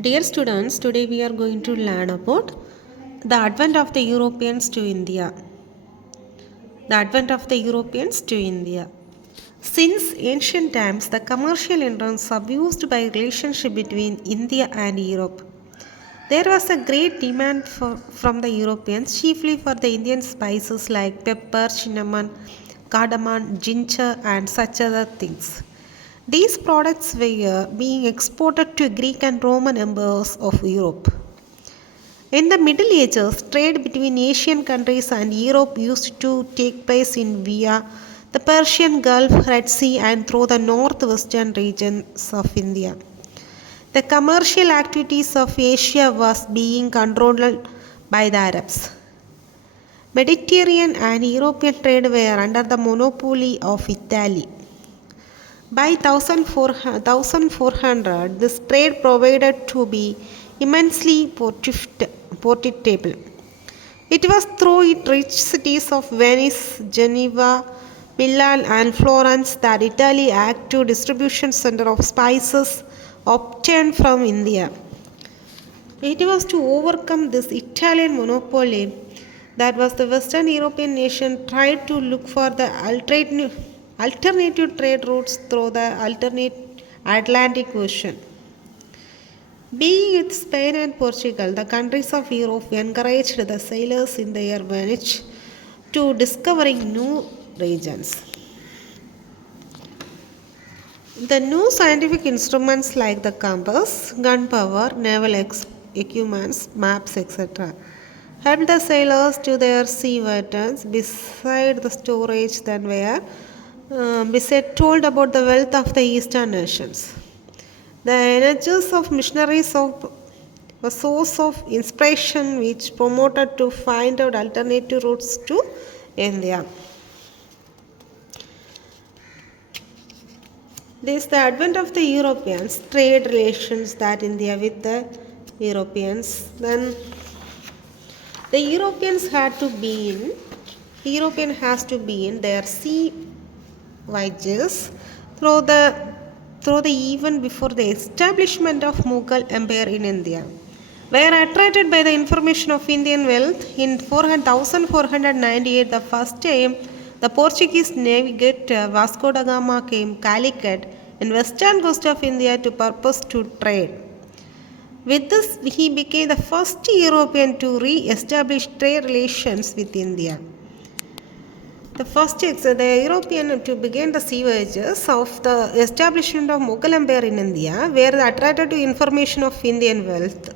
Dear students, today we are going to learn about the advent of the Europeans to India. The advent of the Europeans to India. Since ancient times, the commercial interests abused by relationship between India and Europe. There was a great demand from the Europeans, chiefly for the Indian spices like pepper, cinnamon, cardamom, ginger, and such other things. These products were being exported to Greek and Roman empires of Europe. In the Middle Ages, trade between Asian countries and Europe used to take place in via the Persian Gulf, Red Sea, and through the northwestern regions of India. The commercial activities of Asia was being controlled by the Arabs. Mediterranean and European trade were under the monopoly of Italy. By 1400, this trade provided to be immensely profitable. It was through its rich cities of Venice, Geneva, Milan, and Florence that Italy active distribution center of spices obtained from India. It was to overcome this Italian monopoly that was the Western European nation tried to look for the alternative trade routes through the alternate Atlantic Ocean. Being with Spain and Portugal, the countries of Europe encouraged the sailors in their voyage to discovering new regions. The new scientific instruments like the compass, gunpowder, naval equipments, maps, etc., helped the sailors to their sea voyages. Beside the storage that were beside told about the wealth of the eastern nations. The energies of missionaries of a source of inspiration which promoted to find out alternative routes to India. This the advent of the Europeans, trade relations that India with the Europeans. Then the Europeans had to be in European has to be in their sea voyages through the even before the establishment of Mughal Empire in India. Were attracted by the information of Indian wealth in 1498, the first time the Portuguese navigator Vasco da Gama came Calicut in western coast of India to purpose to trade. With this, he became the first European to re-establish trade relations with India. The European to begin the sea voyages of the establishment of Mughal Empire in India were attracted to information of Indian wealth.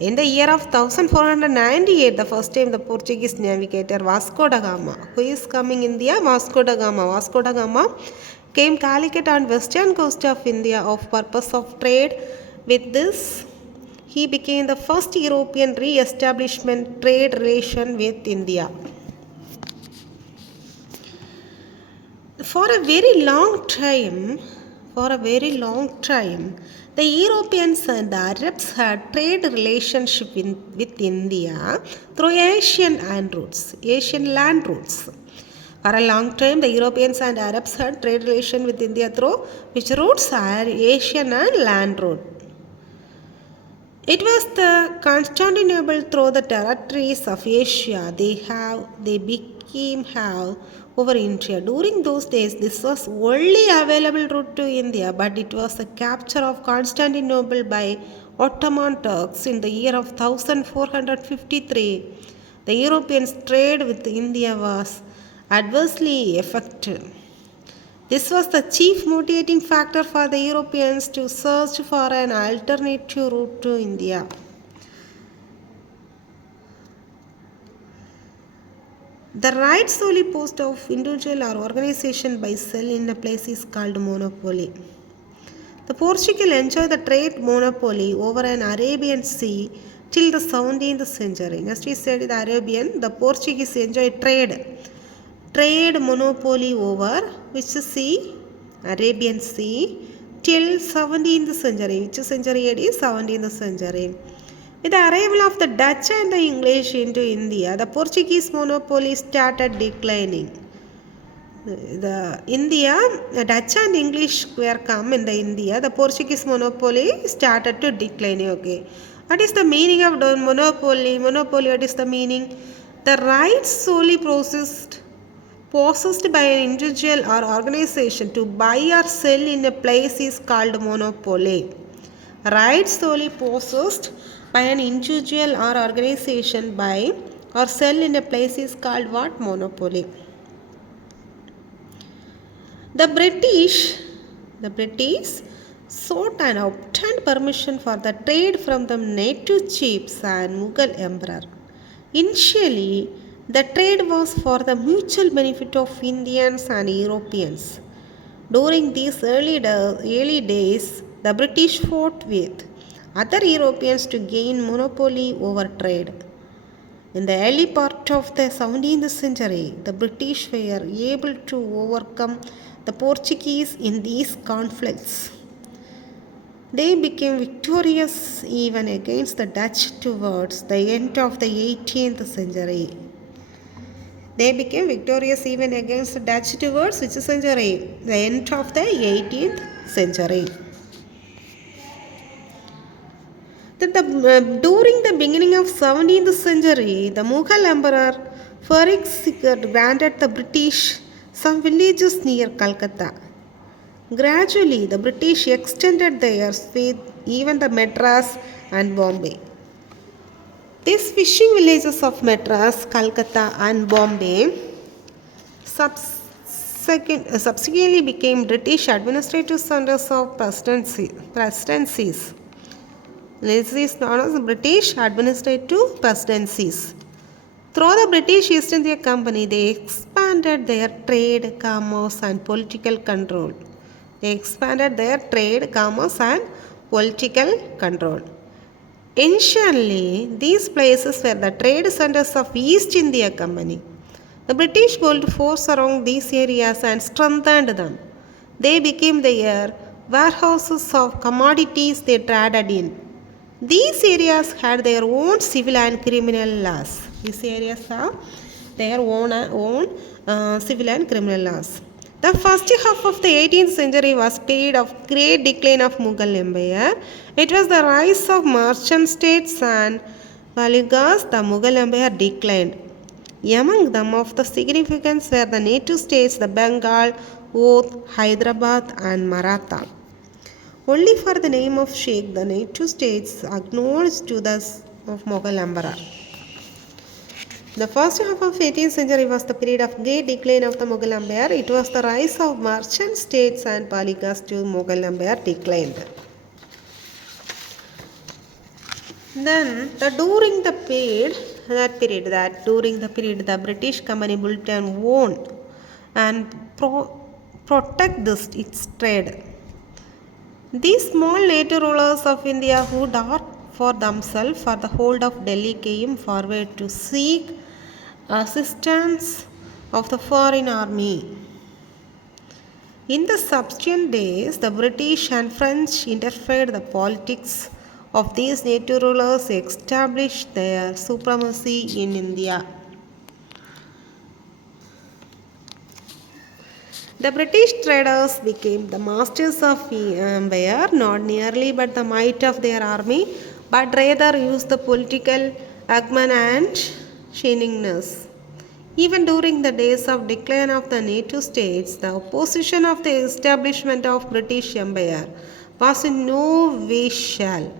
In the year of 1498, the first time the Portuguese navigator Vasco da Gama, who is coming India, Vasco da Gama came Calicut on western coast of India of purpose of trade. With this, he became the first European re-establishment trade relation with India. For a very long time, the Europeans and the Arabs had trade relationship with India through Asian land routes. For a long time, the Europeans and Arabs had trade relation with India through which routes are Asian and land route. It was the Constantinople through the territories of Asia they became have over India. During those days, this was only available route to India, but it was the capture of Constantinople by Ottoman Turks in the year of 1453. The Europeans' trade with India was adversely affected. This was the chief motivating factor for the Europeans to search for an alternative route to India. The right solely post of individual or organization by sell in a place is called monopoly. The Portugal enjoyed the trade monopoly over an Arabian Sea till the 17th century. As we said, the Portuguese enjoyed trade monopoly over which sea, Arabian Sea, till 17th century. Which century it is? 17th century. With the arrival of the Dutch and the English into India, the Portuguese monopoly started declining. the India, Dutch and English were come in the India. The Portuguese monopoly started to decline. Okay, what is the meaning of the monopoly? Monopoly. What is the meaning? The rights solely possessed by an individual or organization to buy or sell in a place is called monopoly. Rights solely possessed by an individual or organization buy or sell in a place is called what? Monopoly. The British sought and obtained permission for the trade from the native chiefs and Mughal emperor. Initially, the trade was for the mutual benefit of Indians and Europeans. During these early days, the British fought with other Europeans to gain monopoly over trade. In the early part of the 17th century, the British were able to overcome the Portuguese in these conflicts. They became victorious even against the Dutch towards the end of the 18th century. They became victorious even against the Dutch towards which century? The end of the 18th century. During the beginning of 17th century, the Mughal Emperor Farrukh Sikar granted the British some villages near Calcutta. Gradually, the British extended their sway even the Madras and Bombay. These fishing villages of Madras, Calcutta, and Bombay subsequently became British administrative centers of presidencies. This is known as British administrative presidencies. Through the British East India Company, they expanded their trade, commerce, and political control. Initially, these places were the trade centers of East India Company. The British built forts around these areas and strengthened them. They became their warehouses of commodities they traded in. These areas had their own civil and criminal laws. These areas have their own civil and criminal laws. The first half of the 18th century was a period of great decline of Mughal Empire. It was the rise of merchant states and Valigas. The Mughal Empire declined. Among them of the significance were the native states, the Bengal, Oudh, Hyderabad and Maratha. Only for the name of Sheikh, the native states acknowledged to the of Mughal Emperor. The first half of 18th century was the period of great decline of the Mughal Empire. It was the rise of merchant states and Paligas to Mughal Empire declined. Then during the period the British company built and owned and protect its trade. These small native rulers of India who fought for themselves for the hold of Delhi came forward to seek assistance of the foreign army. In the subsequent days, the British and French interfered the politics of these native rulers established their supremacy in India. The British traders became the masters of the empire, not nearly by the might of their army, but rather used the political acumen and shiningness. Even during the days of decline of the native states, the opposition of the establishment of British Empire was in no way shallow.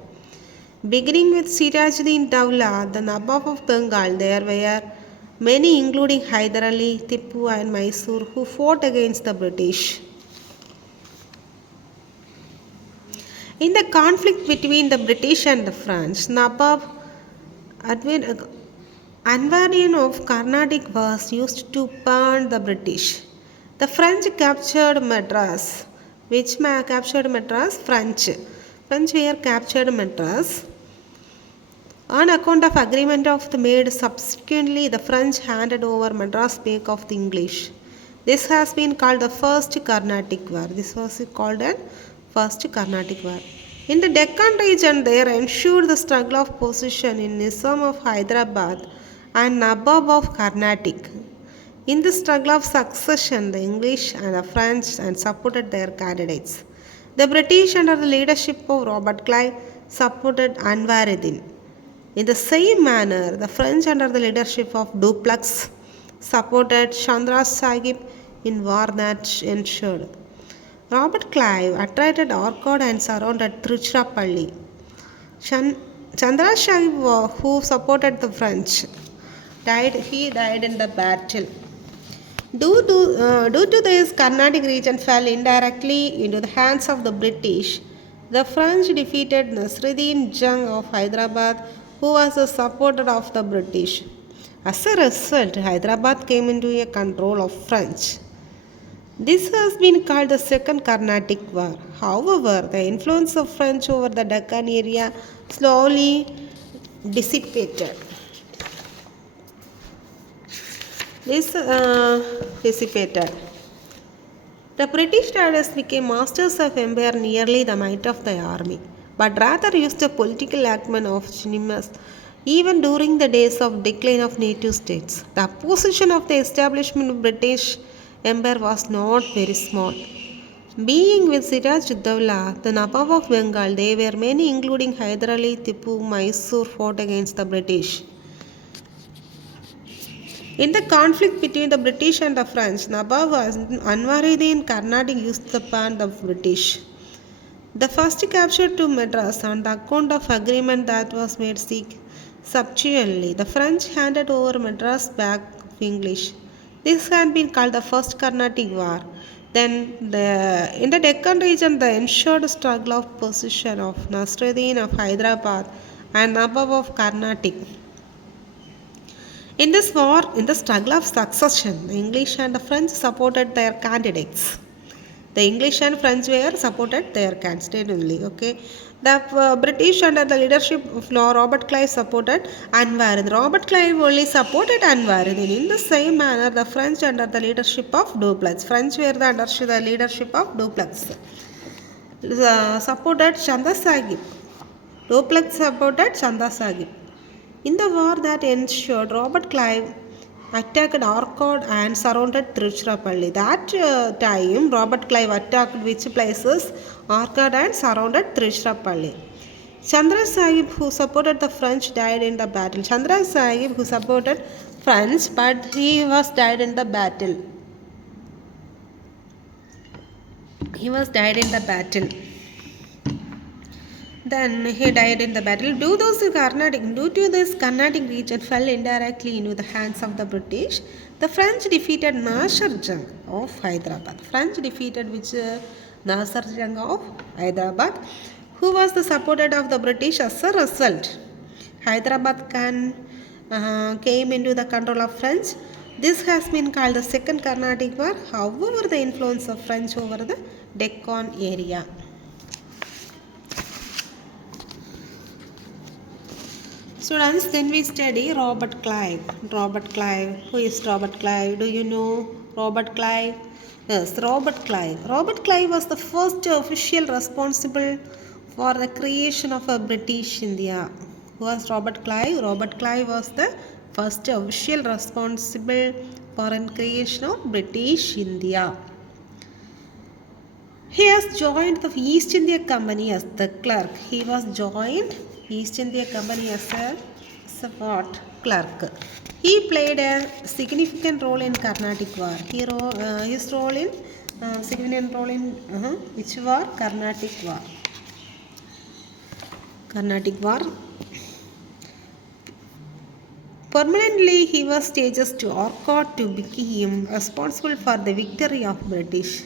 Beginning with Sirajuddin Dowlah, the Nawab of Bengal, there were many, including Hyder Ali, Tipu, and Mysore, who fought against the British. In the conflict between the British and the French, Nawab Anwarian of Carnatic was used to burn the British. The French captured Madras. Which captured Madras? French were captured Madras. On account of agreement of the made subsequently, the French handed over Madras back of the English. This has been called the First Carnatic War. This was called the First Carnatic War. In the Deccan region, there ensued the struggle of position in Nizam of Hyderabad and Nawab of Carnatic. In the struggle of succession, the English and the French and supported their candidates. The British, under the leadership of Robert Clive, supported Anwaruddin. In the same manner, the French, under the leadership of Dupleix, supported Chandra Sahib in war that ensued. Robert Clive attracted Orkod and surrounded Tiruchirappalli. Chandra Sahib, who supported the French, died in the battle. Due to this, Carnatic region fell indirectly into the hands of the British. The French defeated Nasruddin Jung of Hyderabad, who was a supporter of the British. As a result, Hyderabad came into a control of French. This has been called the Second Carnatic War. However, the influence of French over the Deccan area slowly dissipated. Dissipated. The British traders became masters of empire nearly the might of the army, but rather used the political acumen of genius even during the days of decline of native states. The opposition of the establishment of British empire was not very small. Being with Siraj Uddaulah, the Nawab of Bengal, there were many, including Hyder Ali, Tipu, Mysore, fought against the British. In the conflict between the British and the French, Nawab Anwaruddin Carnatic used the pan of British. The first capture to Madras on the account of agreement that was made subsequently. The French handed over Madras back to English. This had been called the First Carnatic War. Then, in the Deccan region, the ensured struggle of position of Nasruddin of Hyderabad and Nawab of Carnatic. In this war, in the struggle of succession, the English and the French supported their candidates. The English and French were supported their candidates only. Okay, the British under the leadership of Robert Clive supported Anwaruddin. Robert Clive only supported Anwaruddin. In the same manner, the French under the leadership of Dupleix. French were under the leadership of Dupleix. Supported Chanda Sahib. Dupleix supported Chanda Sahib. In the war that ensued, Robert Clive attacked Orkod and surrounded Tiruchirappalli. That time, Robert Clive attacked which places? Orkod and surrounded Tiruchirappalli. Chandra Sahib, who supported the French, died in the battle. Chandra Sahib, who supported French, but he was died in the battle. He was died in the battle. Then he died in the battle. Due to this, Carnatic region fell indirectly into the hands of the British. The French defeated Nasir Jung of Hyderabad. French defeated Nasir Jung of Hyderabad, who was the supporter of the British. As a result, Hyderabad came into the control of French. This has been called the Second Carnatic War. However, the influence of French over the Deccan area. Students, then we study Robert Clive. Robert Clive. Who is Robert Clive? Do you know Robert Clive? Yes, Robert Clive. Robert Clive was the first official responsible for the creation of a British India. Who was Robert Clive? Robert Clive was the first official responsible for the creation of British India. He has joined the East India Company as the clerk. He was joined East India Company as a clerk. He played a significant role in Carnatic War. His role in significant role in which war? Carnatic War. Carnatic War. Permanently, he was staged to Orkod to become responsible for the victory of British.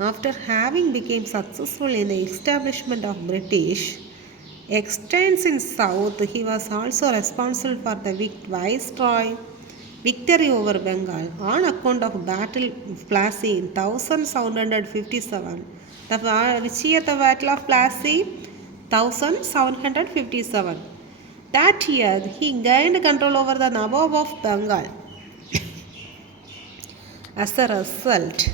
After having become successful in the establishment of British extents in south, he was also responsible for the Viceroy victory over Bengal on account of Battle of Plassey in 1757. Which year the Battle of Plassey? 1757. That year, he gained control over the Nawab of Bengal. As a result,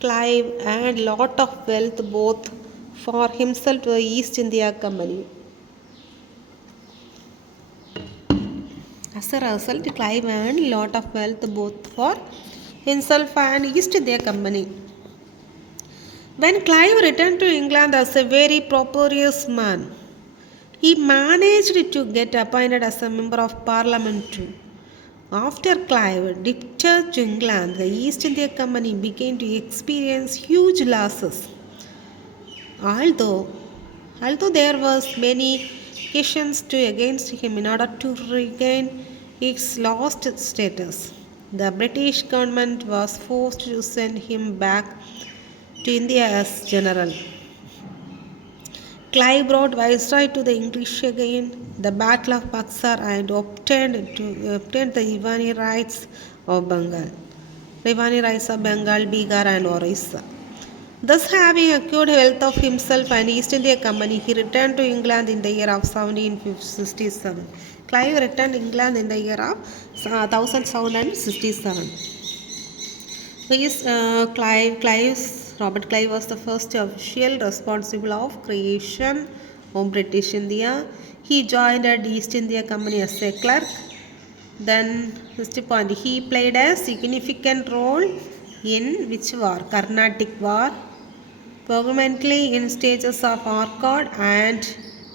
Clive earned lot of wealth both for himself to the East India Company. As a result, Clive earned a lot of wealth both for himself and East India Company. When Clive returned to England as a very prosperous man, he managed to get appointed as a member of parliament too. After Clive departed to England, the East India Company began to experience huge losses. Although, although there was many accusations to against him in order to regain its lost status, the British government was forced to send him back to India as general. Clive brought Viceroy to the English again, the Battle of Buxar, and obtained the Divani rights of Bengal. Divani rights of Bengal, Bihar, and Orissa. Thus, having acquired wealth of himself and East India Company, he returned to England in the year of 1767. Clive returned to England in the year of 1767. Robert Clive was the first official responsible of creation of British India. He joined the East India Company as a clerk. Then, first point, he played a significant role in which war? Carnatic War, permanently in stages of Arcot, and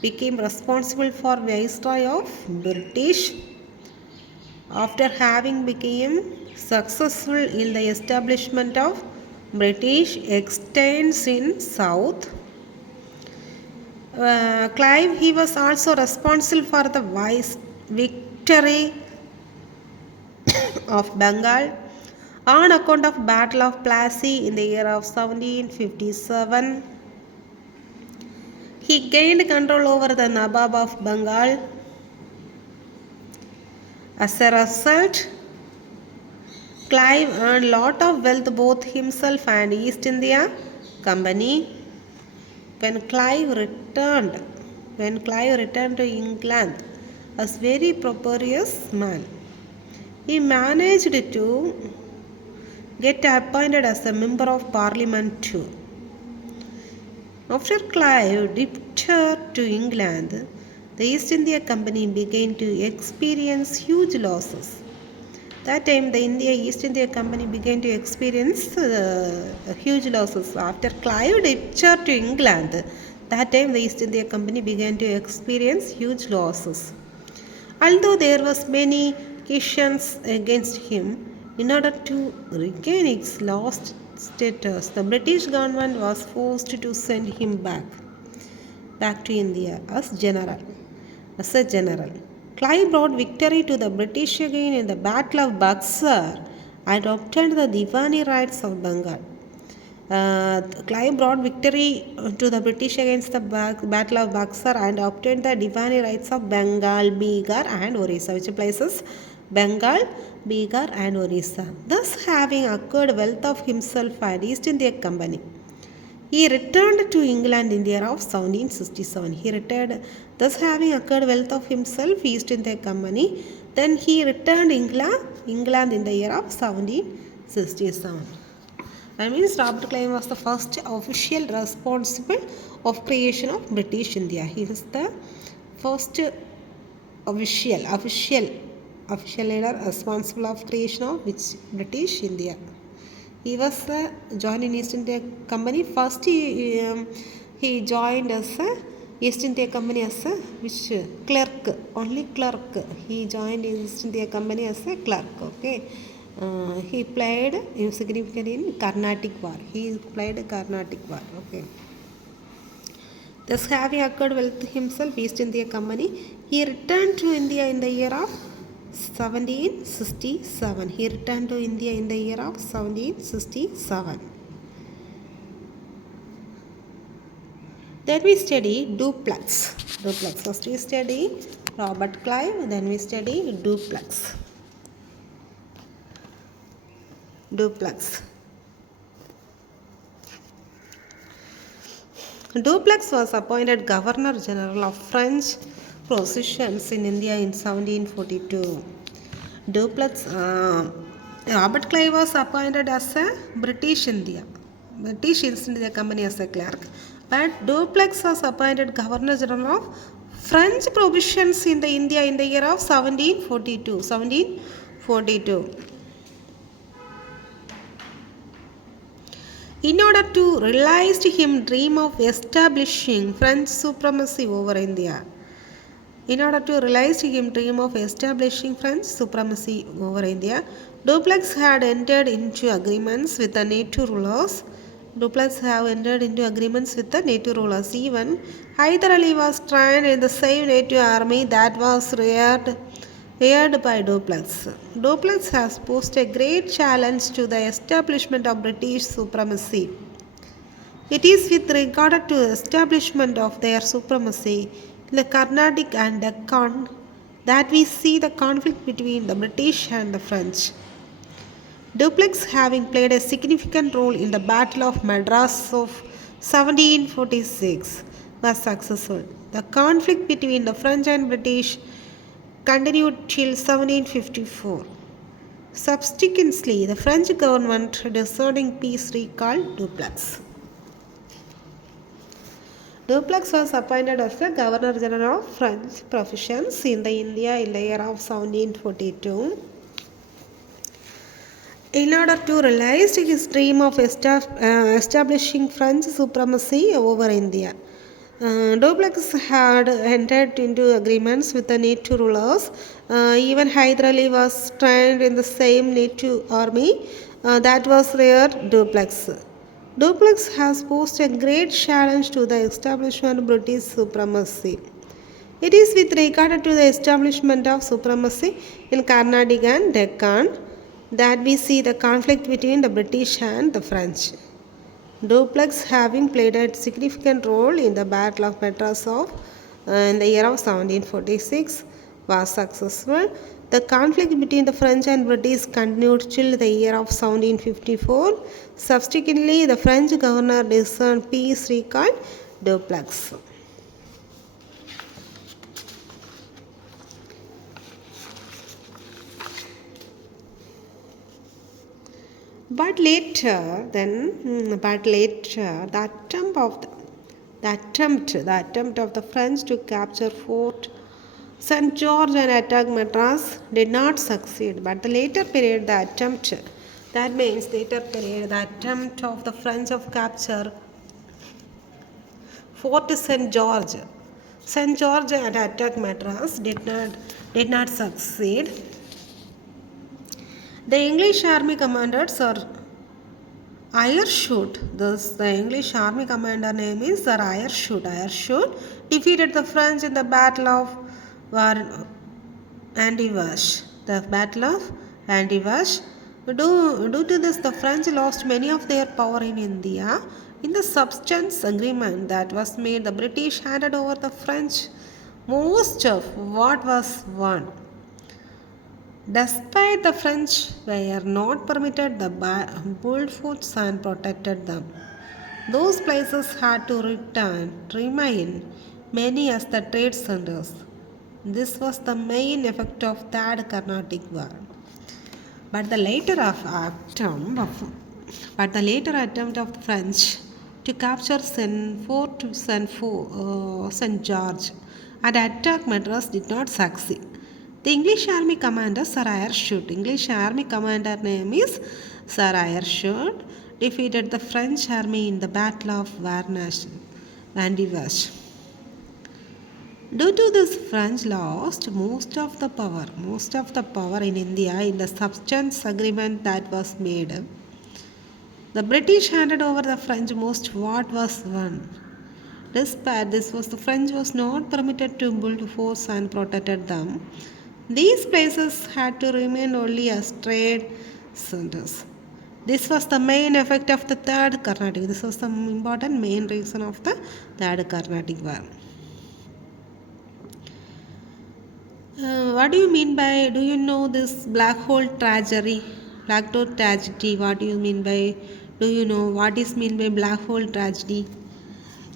became responsible for Viceroy of British. After having become successful in the establishment of British extents in South, Clive, he was also responsible for the victory of Bengal on account of Battle of Plassey in the year of 1757. He gained control over the Nawab of Bengal. As a result, Clive earned a lot of wealth both himself and East India Company. When Clive returned to England as very prosperous man, he managed to get appointed as a member of parliament too. After Clive departed to England, the East India Company began to experience huge losses. That time, the East India Company began to experience huge losses. After Clive departed to England, that time the East India Company began to experience huge losses. Although there was many accusations against him, in order to regain its lost status, the British government was forced to send him back to India as a general. Clive brought victory to the British again in the Battle of Buxar and obtained the Divani rights of Bengal. Clive brought victory to the British against the Battle of Buxar and obtained the Divani rights of Bengal, Bihar, and Orissa, which places Bengal, Bihar, and Orissa. Thus, having acquired wealth of himself and East India Company, he returned to England in the year of 1767. He retired, thus having acquired wealth of himself, East India Company. Then he returned England in the year of 1767. That means Robert Clive was the first official responsible of creation of British India. He is the first official leader responsible of creation of which British India. He was joined in East India Company. First he joined as a East India Company as a clerk, only clerk. He joined East India Company as a clerk. Okay. He played significant in Carnatic War. Okay. Thus, having acquired wealth himself, East India Company, he returned to India in the year of 1767. He returned to India in the year of 1767. Then we study Duplex. First we study Robert Clive, then we study Duplex. Duplex was appointed Governor General of French possessions in India in 1742. Robert Clive was appointed as a British East India Company as a clerk. But Dupleix was appointed Governor General of French provisions in the India in the year of 1742. 1742. In order to realize him dream of establishing French supremacy over India. In order to realize his dream of establishing French supremacy over India, Dupleix had entered into agreements with the native rulers. Dupleix have entered into agreements with the native rulers. Even Hyder Ali was trained in the same native army that was reared by Dupleix. Dupleix has posed a great challenge to the establishment of British supremacy. It is with regard to the establishment of their supremacy in the Carnatic and Deccan that we see the conflict between the British and the French. Dupleix, having played a significant role in the Battle of Madras of 1746, was successful. The conflict between the French and British continued till 1754. Subsequently, the French government, deciding peace, recalled Dupleix. Dupleix was appointed as the Governor General of French provisions in the India in the year of 1742. In order to realize his dream of establishing French supremacy over India, Dupleix had entered into agreements with the native rulers. Even Hyder Ali was trained in the same native army that was reared Dupleix. Dupleix has posed a great challenge to the establishment of British supremacy. It is with regard to the establishment of supremacy in Carnatic and Deccan that we see the conflict between the British and the French. Dupleix, having played a significant role in the Battle of Madras in the year of 1746, was successful. The conflict between the French and British continued till the year of 1754. Subsequently, the French governor discerned peace, recalled Dupleix. But later, the attempt of the French to capture Fort St. George and attack Madras did not succeed. But the attempt of the French of capture Fort St. George and attack Madras did not succeed. The English army commander Sir Ayrshute, thus the English army commander name is Sir Ayrshute. Ayrshute defeated the French in the Battle of Andivash. The Battle of Andivash. Due to this, the French lost many of their power in India. In the substance agreement that was made, the British handed over the French most of what was won. Despite the French were not permitted the build forts and protected them, those places had to remain many as the trade centers. This was the main effect of Third Carnatic War. But the later attempt of the French to capture Fort St. George and attack Madras did not succeed. The English army commander Sir Ayrshute, English army commander name is Sir Ayrshute, defeated the French army in the Battle of Vandivash. Due to this, French lost most of the power in India in the substance agreement that was made. The British handed over the French most what was won. Despite this, the French was not permitted to build forts and protected them. These places had to remain only as trade centers. This was the main effect of the Third Carnatic. This was the important main reason of the Third Carnatic War. What do you mean by, do you know this black hole tragedy? What do you mean by, do you know what is mean by black hole tragedy?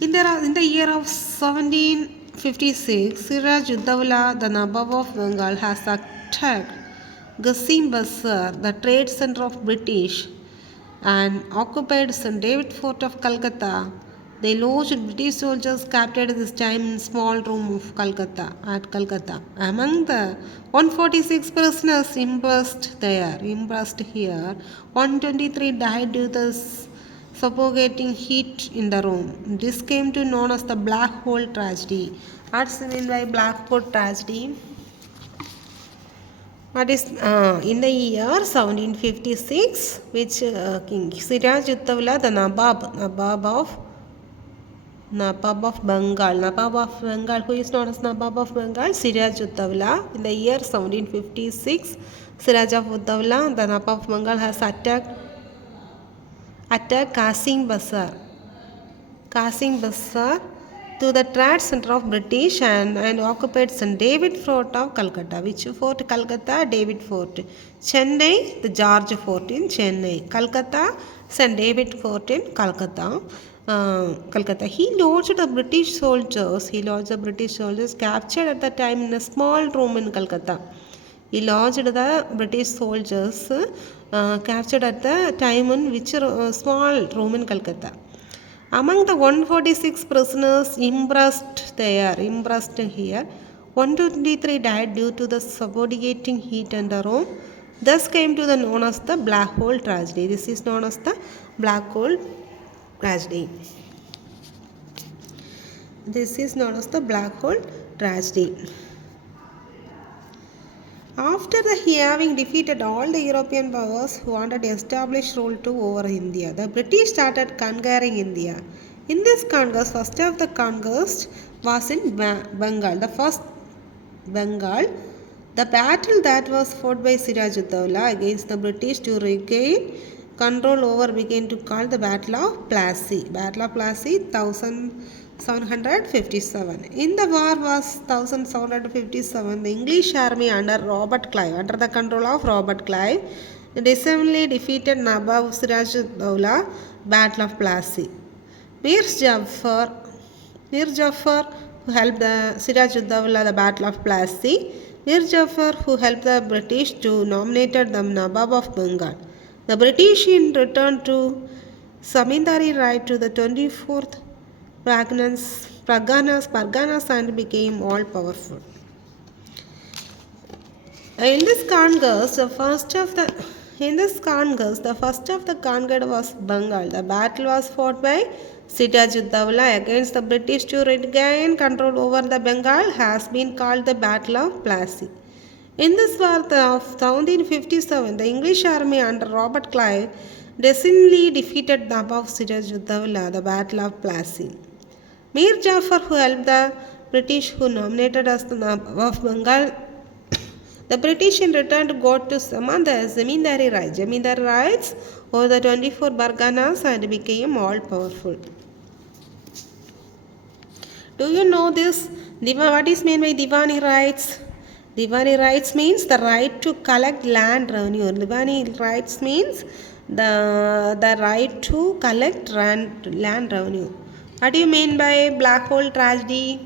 In the year of 1756, Siraj Uddaula, the Nawab of Bengal, has attacked Qasim Bazar, the trade center of British, and occupied St. David Fort of Calcutta. They lodged British soldiers captured at this time in small room of Calcutta. Among the 146 prisoners impressed here, 123 died due to suffocating heat in the room. This came to known as the Black Hole Tragedy. What's meant by Black Hole Tragedy? What is in the year 1756, which King Siraj Uddaulah, the Nabab of Bengal. Nabab of Bengal, who is known as Nabab of Bengal, Siraj Uddaulah. In the year 1756, Siraj of Uddaulah, the Nabab of Bengal, has attacked Qasim Bazaar to the trade center of British and occupied St. David Fort of Calcutta. Which fort? Calcutta, David Fort. Chennai, the George Fort in Chennai. Calcutta, St. David Fort in Calcutta. Calcutta. He lodged the British soldiers captured at the time in a small room in Calcutta. He lodged the British soldiers captured at the time in which small room in Calcutta. Among the 146 prisoners impressed here, 123 died due to the suffocating heat in the room. Thus came to the known as the Black Hole Tragedy. This is known as the Black Hole Tragedy. This is known as the Black Hole Tragedy. After having defeated all the European powers who wanted to establish rule over India, the British started conquering India. In this conquest, first of the conquest was in Bengal. The battle that was fought by Siraj Uddaulah against the British to regain control over began to call the Battle of Plassey. Battle of Plassey, 1757. In the war was 1757, the English army under the control of Robert Clive, decisively defeated Nabab Siraj Uddaulah. Battle of Plassey. Mir Jafar, who helped the Siraj Uddaulah the Battle of Plassey. Mir Jafar, who helped the British to nominated the Nabab of Bengal. The British in return to Zamindari right to the 24th Parganas and became all powerful. In this conquest, the first of the conquest was Bengal. The battle was fought by Siraj Uddaulah against the British to regain control over the Bengal has been called the Battle of Plassey. In this war of 1757, the English army under Robert Clive decisively defeated Nabab Siraj Uddaulah, the Battle of Plassey. Mir Jafar, who helped the British, who nominated as the Nabab of Bengal, the British in return got to summon the Zamindari rights over the 24 Parganas and became all powerful. Do you know this? What is meant by Diwani rights? Diwani rights means the right to collect land revenue. Diwani rights means the right to collect land revenue. What do you mean by Black Hole Tragedy?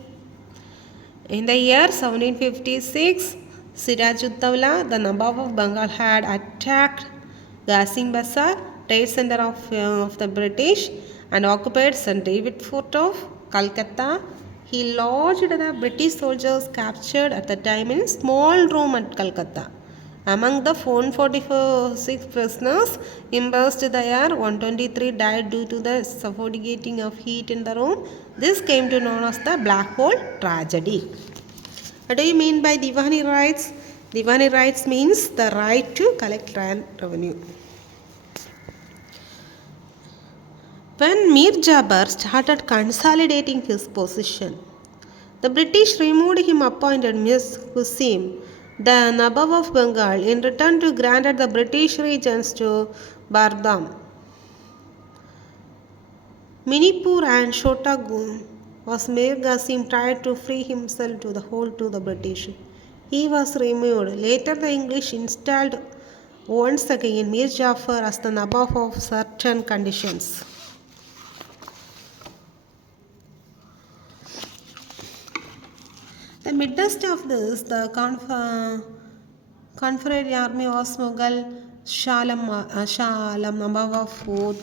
In the year 1756, Siraj Uddaulah, the Nabab of Bengal, had attacked Qasim Bazaar, trade center of the British, and occupied St. David Fort of Calcutta. He lodged the British soldiers captured at the time in a small room at Calcutta. Among the 146 prisoners imprisoned there, 123 died due to the suffocating of heat in the room. This came to known as the Black Hole Tragedy. What do you mean by Diwani rights? Diwani rights means the right to collect land revenue. When Mir Jafar started consolidating his position, the British removed him, appointed Mir Qasim, the Nabab of Bengal, in return to granted the British regions to Bardam, Manipur and Shotagun. Was Mir Qasim tried to free himself to the British. He was removed. Later the English installed once again Mir Jafar as the Nabab of certain conditions. The midst of this, the Confederate army was Mughal Shah Alam Nabab of Oudh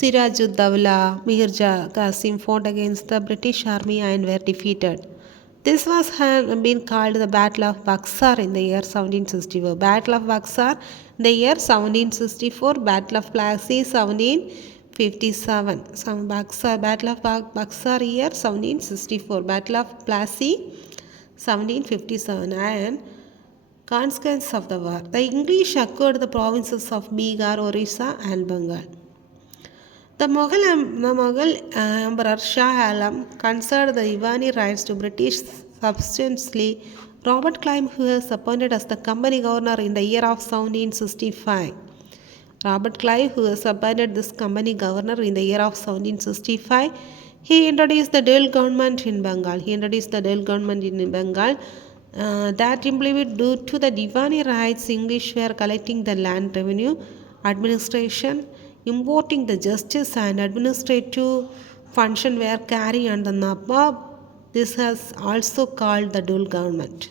Sirajud-Dawla, Mirza Qasim fought against the British army and were defeated. This was been called the Battle of Buxar in the year 1764. Battle of Buxar in the year 1764. Battle of Plassey 1757. Battle of Buxar year 1764. Battle of Plassey 1757. And consequence of the war. The English acquired the provinces of Bihar, Orissa and Bengal. The Mughal Emperor Shah Alam conferred the Divani rights to British substantially. Robert Clive was appointed as the company governor in the year of 1765. Robert Clive, who was appointed this company governor in the year of 1765, he introduced the dual government in Bengal. That implemented due to the Divani rights, English were collecting the land revenue, administration, importing the justice and administrative function were carried on the Nawab. This is also called the dual government.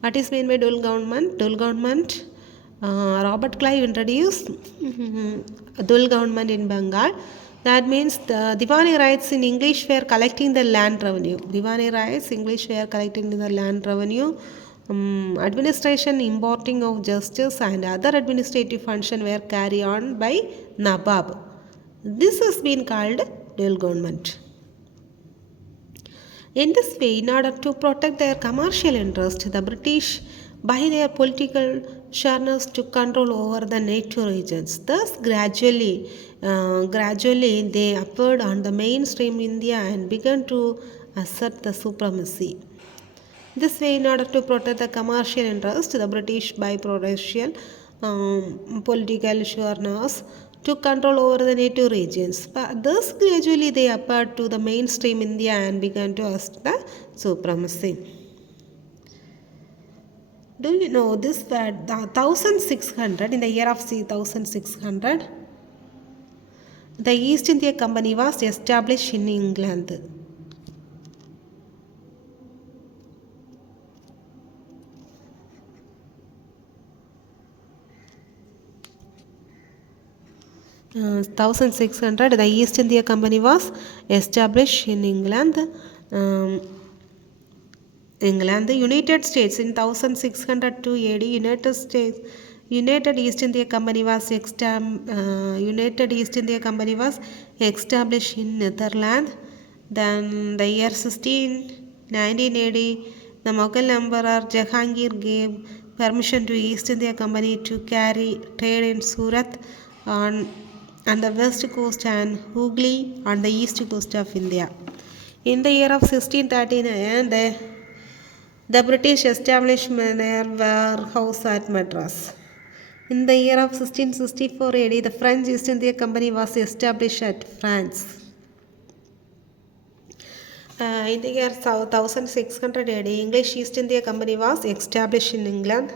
What is meant by dual government? Robert Clive introduced dual government in Bengal. That means the Divani rights in English were collecting the land revenue. Divani rights, English were collecting the land revenue. Administration, importing of justice and other administrative function were carried on by Nawab. This has been called dual government. In this way, in order to protect their commercial interest, the British, by their political sharpness, took control over the native regions. Thus, gradually, they appeared on the mainstream India and began to assert the supremacy. This way, in order to protect the commercial interest, the British, by prudential political sharpness, took control over the native regions. But thus, gradually, they appeared to the mainstream India and began to assert the supremacy. Do you know this that the 1600, in the year of 1600, the East India Company was established in England. Uh, 1600, the East India Company was established in England. The United States in 1602 AD, United East India Company was established in Netherlands. Then the year 19 AD, the Mughal Emperor Jahangir gave permission to East India Company to carry trade in Surat on the west coast and Hooghly on the east coast of India. In the year of 1639, the British established their warehouse at Madras. In the year of 1664 AD, the French East India Company was established at France. In the year 1600 AD, English East India Company was established in England.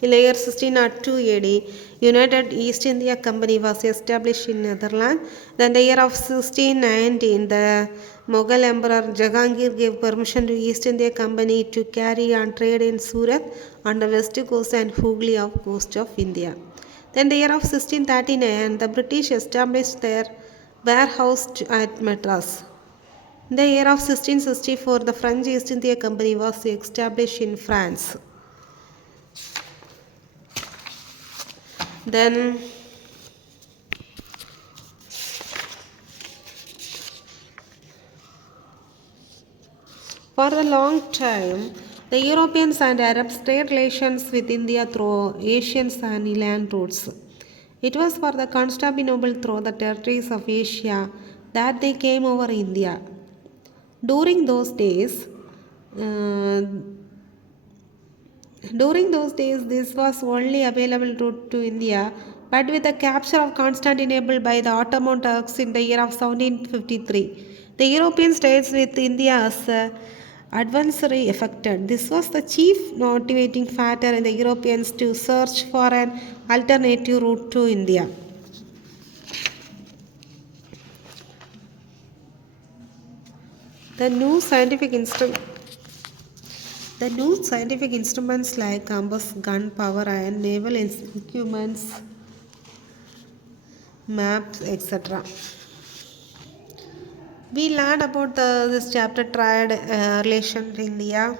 In the year 1602 AD, United East India Company was established in Netherlands. Then the year of 1619, the Mughal Emperor Jahangir gave permission to East India Company to carry on trade in Surat on the west coast and Hooghly of coast of India. Then the year of 1639, the British established their warehouse at Madras. In the year of 1664, the French East India Company was established in France. Then for a long time, the Europeans and Arabs trade relations with India through Asian and inland routes. It was for the Constantinople through the territories of Asia that they came over India. During those days, this was only available route to India, but with the capture of Constantinople by the Ottoman Turks in the year of 1753, the European states with India as adversary affected. This was the chief motivating factor in the Europeans to search for an alternative route to India. The new scientific instruments like compass, gun power, and naval equipments maps, etc. We learned about this chapter trade relation in India,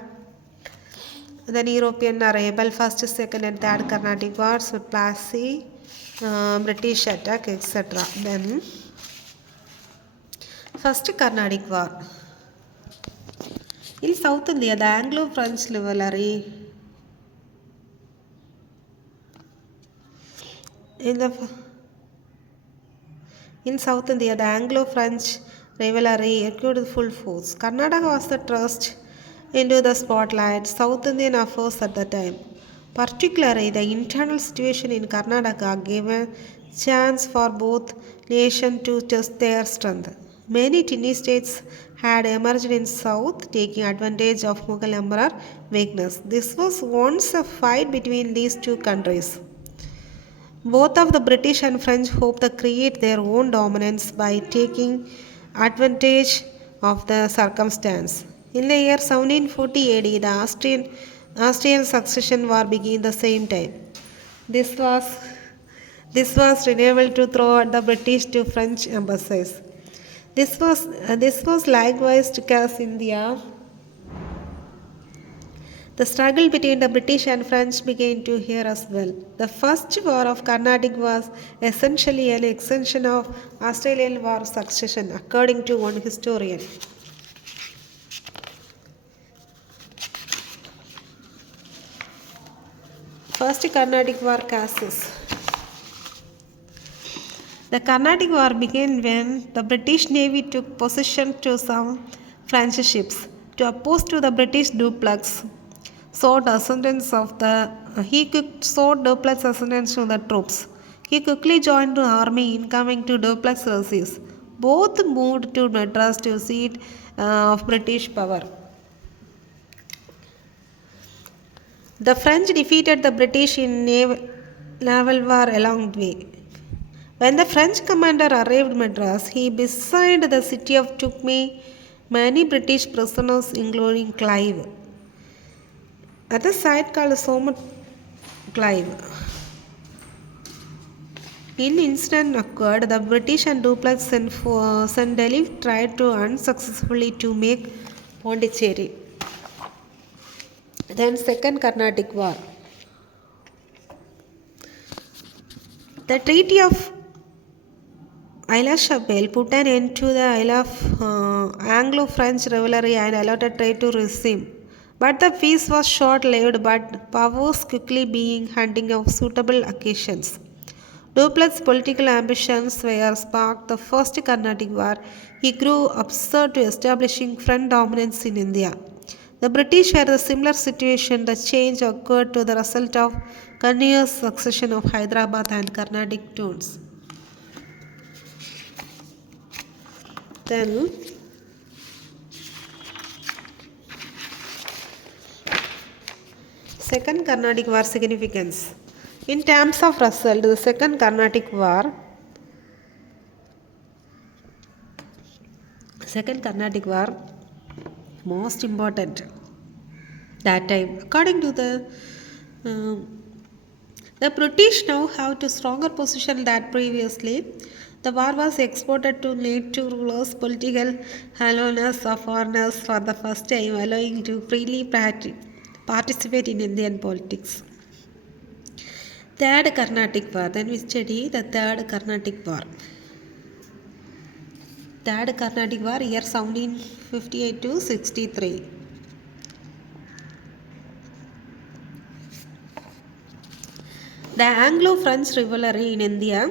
then European arrival, first, second, and third Carnatic wars with Plassey, British attack, etc. Then, first Carnatic war. In South India, the Anglo-French rivalry in the in South India, the Anglo-French rivalry occurred full force. Karnataka was the thrust into the spotlight. South Indian affairs at the time. Particularly, the internal situation in Karnataka gave a chance for both nations to test their strength. Many tiny states had emerged in South, taking advantage of Mughal Emperor weakness. This was once a fight between these two countries. Both of the British and French hoped to create their own dominance by taking advantage of the circumstance. In the year 1740 AD, the Austrian Succession War began the same time. This was this was renewable to throw at the British to French embassies. This was likewise to cause India. The struggle between the British and French began to here as well. The first war of Carnatic was essentially an extension of Australian War of Succession, according to one historian. First Carnatic War causes. The Carnatic War began when the British Navy took possession to some French ships. To oppose to the British Dupleix sought assistance to the troops. He quickly joined the army incoming to Dupleix resist. Both moved to Madras to seat of British power. The French defeated the British in naval war along the way. When the French commander arrived Madras, he besieged the city of took many British prisoners, including Clive. At the site called Sommet Clive. In incident occurred, the British and Dupleix and Delhi tried to unsuccessfully to make Pondicherry. Then Second Carnatic War. The Treaty of Aix-la-Chapelle put an end to the Anglo-French rivalry and allowed trade to resume. But the peace was short-lived, but powers quickly being hunting of suitable occasions. Dupleix's political ambitions were sparked the First Carnatic War. He grew obsessed to establishing French dominance in India. The British were in a similar situation. The change occurred to the result of continuous succession of Hyderabad and Carnatic towns. Then, Second Carnatic War significance. In terms of result, the Second Carnatic War most important that time. According to the British now have a stronger position than previously. The war was exported to native rulers, political aloneness of foreigners for the first time, allowing to freely participate in Indian politics. Third Carnatic War. Then we study the Third Carnatic War. Third Carnatic War, year 1758 to 63. The Anglo-French rivalry in India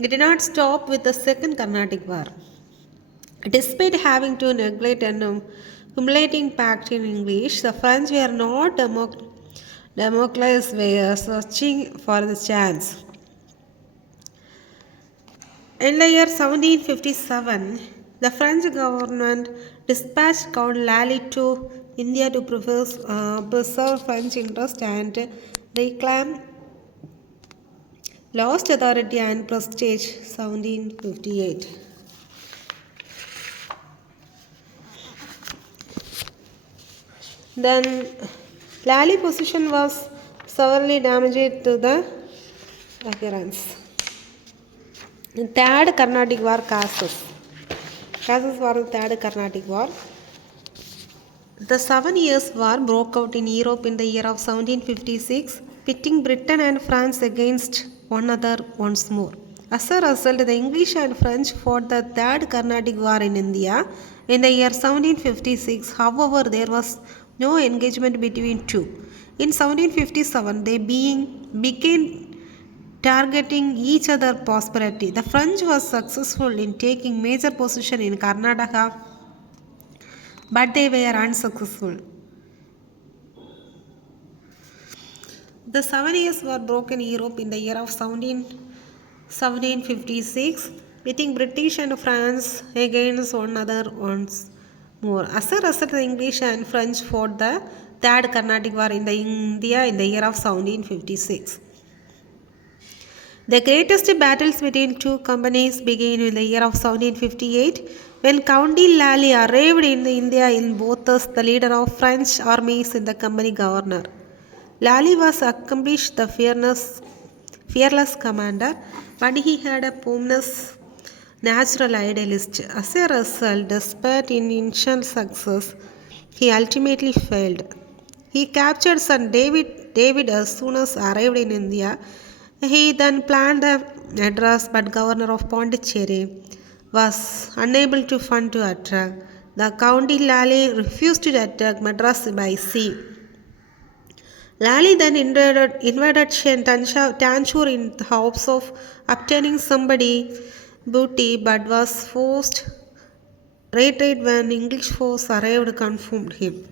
did not stop with the Second Carnatic War. Despite having to neglect an humiliating pact in English, the French were not democrats were searching for the chance. In the year 1757, the French government dispatched Count Lally to India to preserve French interest and reclaim lost authority and prestige. 1758. Then Lally's position was severely damaged to the adherents. Third Carnatic War causes. Causes for the Third Carnatic War. The 7 Years' War broke out in Europe in the year of 1756, pitting Britain and France against one another once more. As a result, the English and French fought the Third Carnatic War in India in the year 1756. However, there was no engagement between two. In 1757, they began targeting each other's prosperity. The French was successful in taking major position in Karnataka, but they were unsuccessful. The 7 Years' War broke in Europe in the year of 1756, pitting British and France against one another once more. As a result, the English and French fought the Third Carnatic War in India in the year of 1756. The greatest battles between two companies began in the year of 1758 when Count Lally arrived in India in both as the leader of French armies and the company governor. Lally was accomplished the fearless commander, but he had a pompous natural idealist. As a result, despite initial success, he ultimately failed. He captured son David as soon as arrived in India. He then planned the Madras, but governor of Pondicherry was unable to fund to attack. The County Lally refused to attack Madras by sea. Lally then invaded Tanjore in the hopes of obtaining somebody booty, but was forced retreat when English force arrived confirmed him.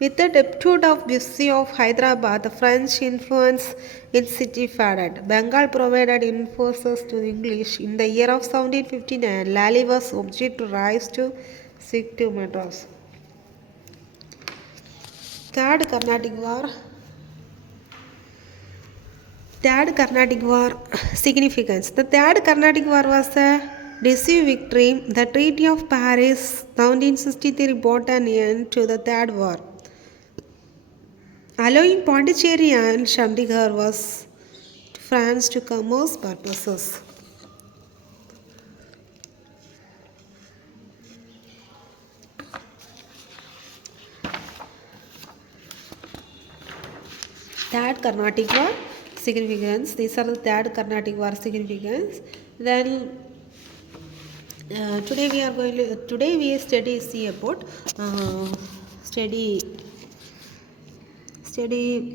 With the deputy of Bussy of Hyderabad, the French influence in city faded. Bengal provided enforcers to the English. In the year of 1759, Lally was obliged to rise to seek to Madras. Third Carnatic War significance. The Third Carnatic War was a decisive victory. The Treaty of Paris 1763 brought an end to the Third War, allowing Pondicherry and Chandigarh was to France to commerce purposes. Third Carnatic War significance. These are the Third Carnatic War significance. Then today we see about study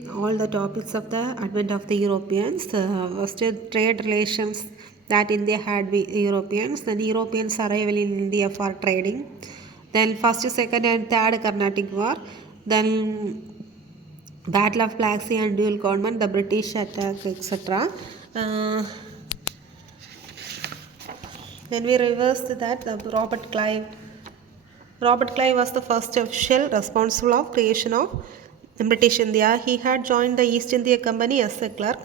all the topics of the advent of the Europeans. First, trade relations that India had with Europeans. Then Europeans arrival in India for trading. Then first, second, and third Carnatic War. Then Battle of Black Sea and dual government, the British attack, etc. Then we reversed that the Robert Clive was the first official responsible of creation of British India. He had joined the East India Company as a clerk.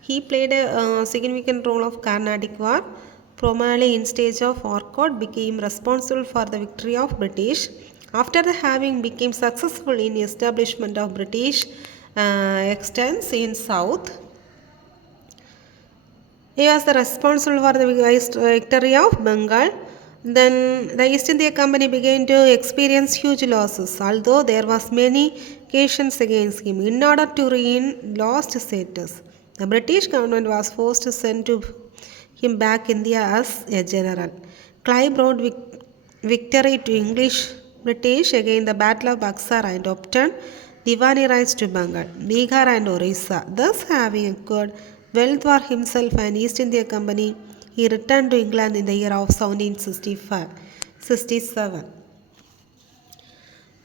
He played a significant role of Carnatic War. Primarily in stage of Orchard became responsible for the victory of British. After having become successful in establishment of British extents in South, he was the responsible for the victory of Bengal. Then the East India Company began to experience huge losses, although there was many occasions against him. In order to regain lost status, the British government was forced to send him back India as a general. Clive brought victory to British against the Battle of Buxar and obtained Diwani rights to Bengal, Bihar and Orissa. Thus, having acquired wealth for himself and East India Company, he returned to England in the year of 1767.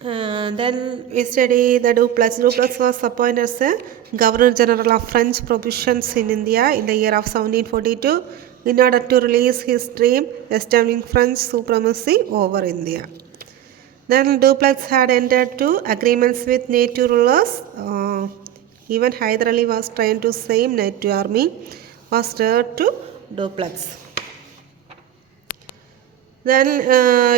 Then we study the Dupleix. Dupleix was appointed as a Governor General of French provisions in India in the year of 1742 in order to release his dream establishing French supremacy over India. Then Dupleix had entered two agreements with native rulers. Even Hyder Ali was trained to same native army was referred to Dupleix. Then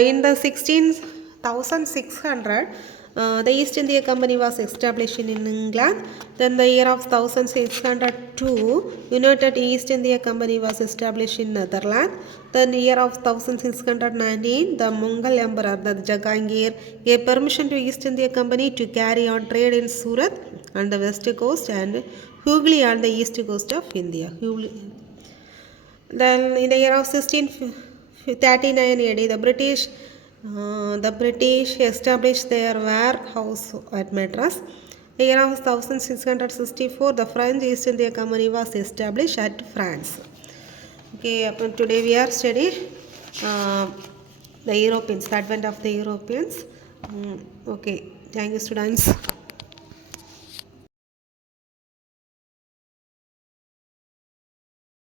in the 16,600, The East India Company was established in England. Then the year of 1602, United East India Company was established in Netherlands. Then year of 1619, the Mughal Emperor, the Jahangir, gave permission to East India Company to carry on trade in Surat on the west coast and Hooghly on the east coast of India. Then in the year of 1639 AD, the British established their warehouse at Madras. The year of 1664, the French East India Company was established at France. Okay, today we are studying uh, the Europeans, the advent of the Europeans. Okay, thank you, students.